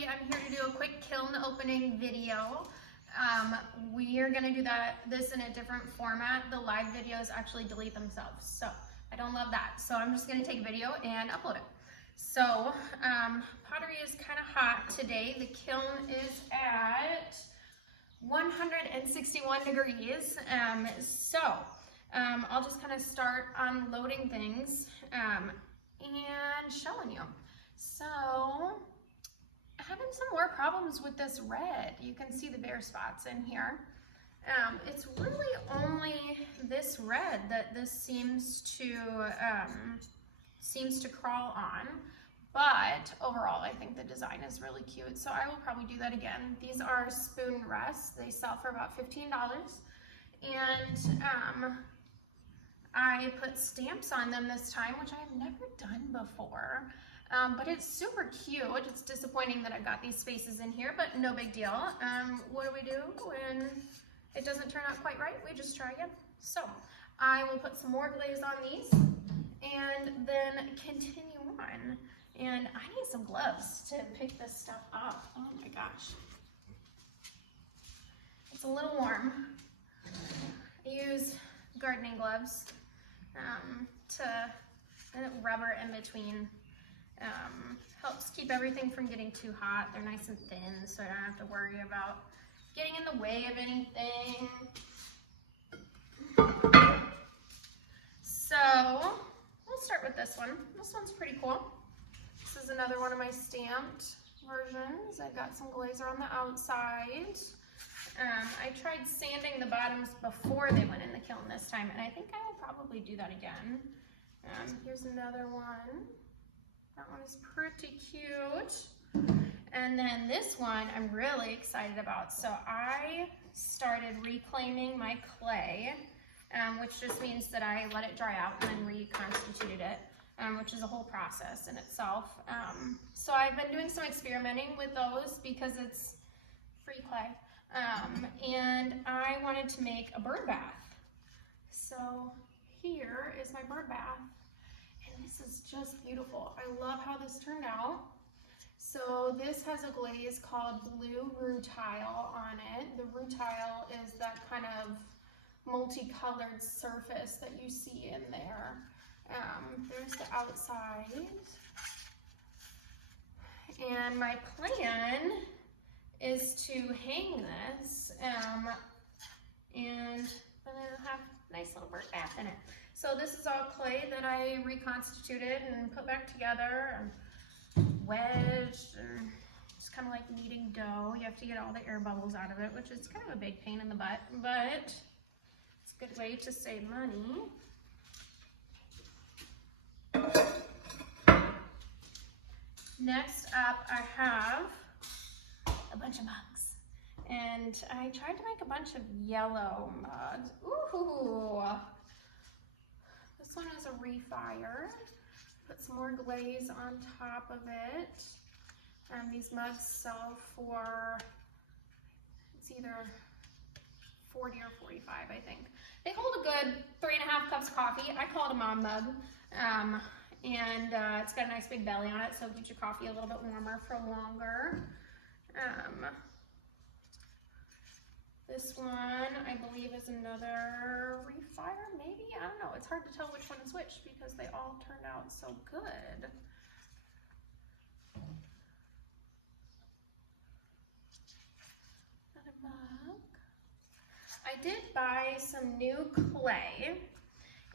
everybody. I'm here to do a quick kiln opening video. We are going to do this in a different format. The live videos actually delete themselves, so I don't love that. So I'm just going to take a video and upload it. So pottery is kind of hot today. The kiln is at 161 degrees. I'll just kind of start unloading things and showing you. So having some more problems with this red. You can see the bare spots in here. It's really only this red that this seems to crawl on, but overall I think the design is really cute, so I will probably do that again. These are spoon rests. They sell for about $15, and I put stamps on them this time, which I've never done before. But it's super cute. It's disappointing that I've got these spaces in here, but no big deal. What do we do when it doesn't turn out quite right? We just try again. So I will put some more glaze on these and then continue on. And I need some gloves to pick this stuff up. Oh my gosh. It's a little warm. I use gardening gloves and rubber in between. Helps keep everything from getting too hot. They're nice and thin, so I don't have to worry about getting in the way of anything. So we'll start with this one. This one's pretty cool. This is another one of my stamped versions. I got some glaze on the outside. I tried sanding the bottoms before they went in the kiln this time, and I think I will probably do that again. Here's another one. That one is pretty cute. And then this one I'm really excited about. So I started reclaiming my clay, which just means that I let it dry out and then reconstituted it, which is a whole process in itself. So I've been doing some experimenting with those because it's free clay. And I wanted to make a bird bath. So here is my bird bath. This is just beautiful. I love how this turned out. So this has a glaze called blue rutile on it. The rutile is that kind of multicolored surface that you see in there. There's the outside. And my plan is to hang this and then have a nice little bird bath in it. So this is all clay that I reconstituted and put back together and wedged, and it's kind of like kneading dough. You have to get all the air bubbles out of it, which is kind of a big pain in the butt, but it's a good way to save money. Next up, I have a bunch of mugs, and I tried to make a bunch of yellow mugs. Ooh! This one is a refire. Put some more glaze on top of it. These mugs sell for, it's either 40 or 45, I think. They hold a good 3.5 cups of coffee. I call it a mom mug. It's got a nice big belly on it, so it keeps your coffee a little bit warmer for longer. This one, I believe, is another refire, maybe? I don't know. It's hard to tell which one is which because they all turned out so good. Another mug. I did buy some new clay,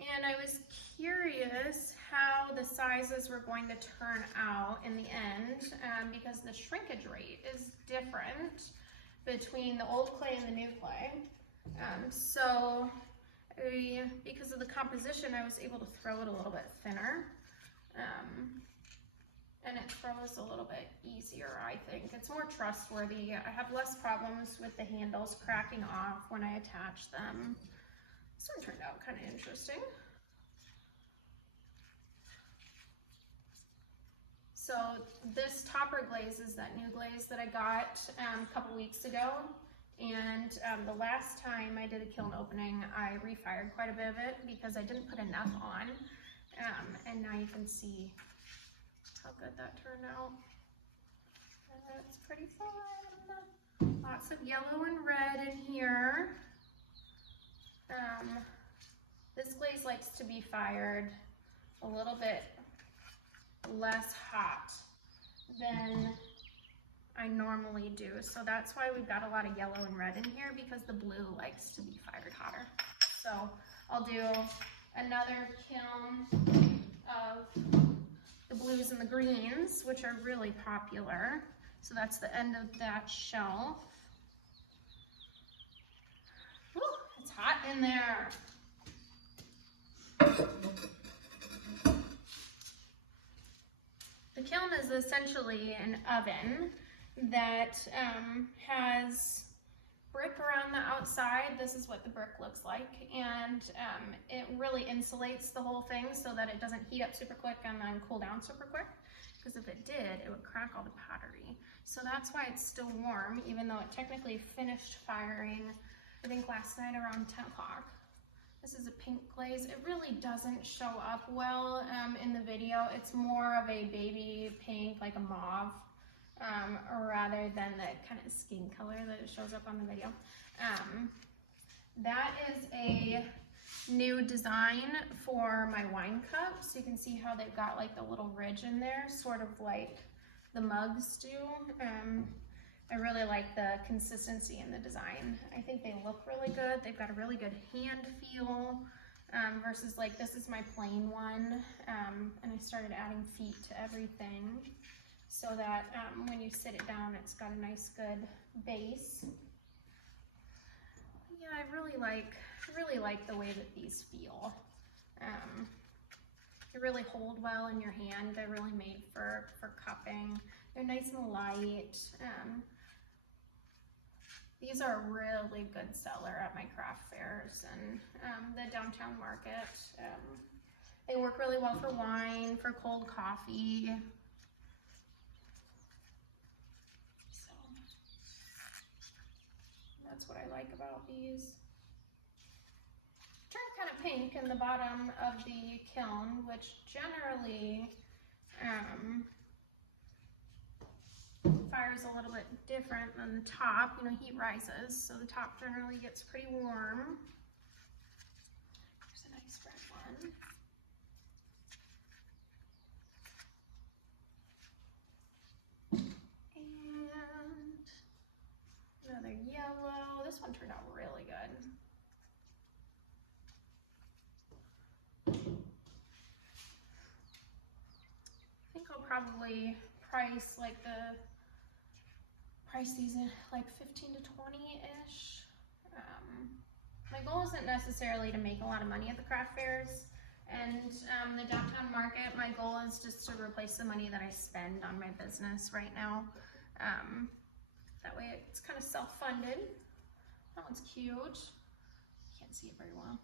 and I was curious how the sizes were going to turn out in the end because the shrinkage rate is different between the old clay and the new clay. Because of the composition, I was able to throw it a little bit thinner. And it throws a little bit easier, I think. It's more trustworthy. I have less problems with the handles cracking off when I attach them. This one turned out kind of interesting. So this topper glaze is that new glaze that I got a couple weeks ago. And the last time I did a kiln opening, I refired quite a bit of it because I didn't put enough on. And now you can see how good that turned out. That's pretty fun. Lots of yellow and red in here. This glaze likes to be fired a little bit less hot than I normally do. So that's why we've got a lot of yellow and red in here, because the blue likes to be fired hotter. So I'll do another kiln of the blues and the greens, which are really popular. So that's the end of that shelf. Woo, it's hot in there. The kiln is essentially an oven that has brick around the outside. This is what the brick looks like, and it really insulates the whole thing so that it doesn't heat up super quick and then cool down super quick, because if it did, it would crack all the pottery. So that's why it's still warm, even though it technically finished firing, I think last night around 10 o'clock. This is a pink glaze. It really doesn't show up well in the video. It's more of a baby pink, like a mauve, rather than the kind of skin color that it shows up on the video. That is a new design for my wine cup. So you can see how they've got like the little ridge in there, sort of like the mugs do. I really like the consistency in the design. I think they look really good. They've got a really good hand feel versus like this is my plain one. And I started adding feet to everything so that when you sit it down, it's got a nice good base. Yeah, I really like the way that these feel. They really hold well in your hand. They're really made for cupping. They're nice and light. These are a really good seller at my craft fairs and the downtown market. They work really well for wine, for cold coffee. So that's what I like about these. Turned kind of pink in the bottom of the kiln, which generally fires a little bit different than the top. You know, heat rises, so the top generally gets pretty warm. Here's a nice red one. And another yellow. This one turned out really good. I think I'll probably price these in like 15 to 20-ish. My goal isn't necessarily to make a lot of money at the craft fairs and the downtown market. My goal is just to replace the money that I spend on my business right now. That way it's kind of self-funded. That one's cute. Can't see it very well.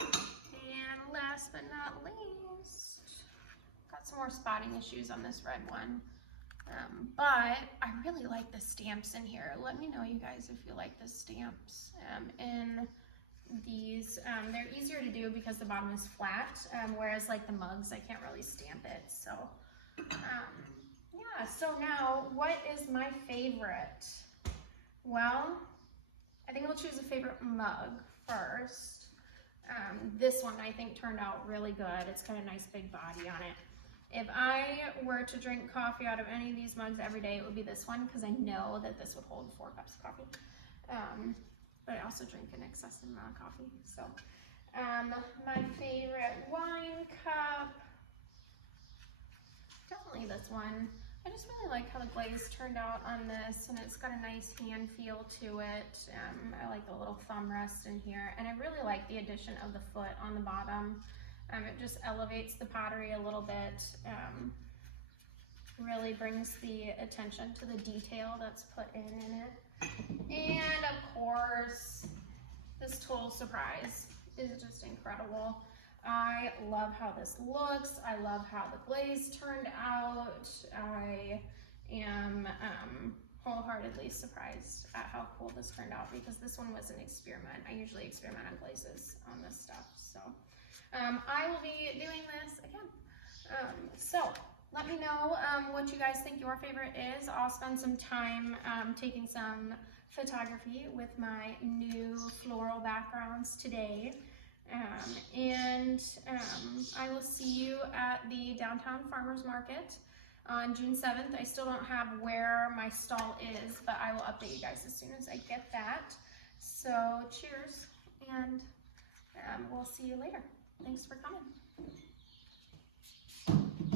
And last but not least, got some more spotting issues on this red one. But I really like the stamps in here. Let me know, you guys, if you like the stamps in these. They're easier to do because the bottom is flat, whereas like the mugs, I can't really stamp it. So yeah, so now what is my favorite? Well, I think I'll choose a favorite mug first. This one I think turned out really good. It's got a nice big body on it. If I were to drink coffee out of any of these mugs every day, it would be this one, because I know that this would hold 4 cups of coffee. But I also drink an excessive amount of coffee. So my favorite wine cup, definitely this one. I just really like how the glaze turned out on this, and it's got a nice hand feel to it. I like the little thumb rest in here, and I really like the addition of the foot on the bottom. It just elevates the pottery a little bit, really brings the attention to the detail that's put in it. And of course, this total surprise is just incredible. I love how this looks. I love how the glaze turned out. I am wholeheartedly surprised at how cool this turned out, because this one was an experiment. I usually experiment on glazes on this stuff. So I will be doing this again. So let me know what you guys think your favorite is. I'll spend some time taking some photography with my new floral backgrounds today. I will see you at the Downtown Farmers Market on June 7th. I still don't have where my stall is, but I will update you guys as soon as I get that. So cheers, and we'll see you later. Thanks for coming.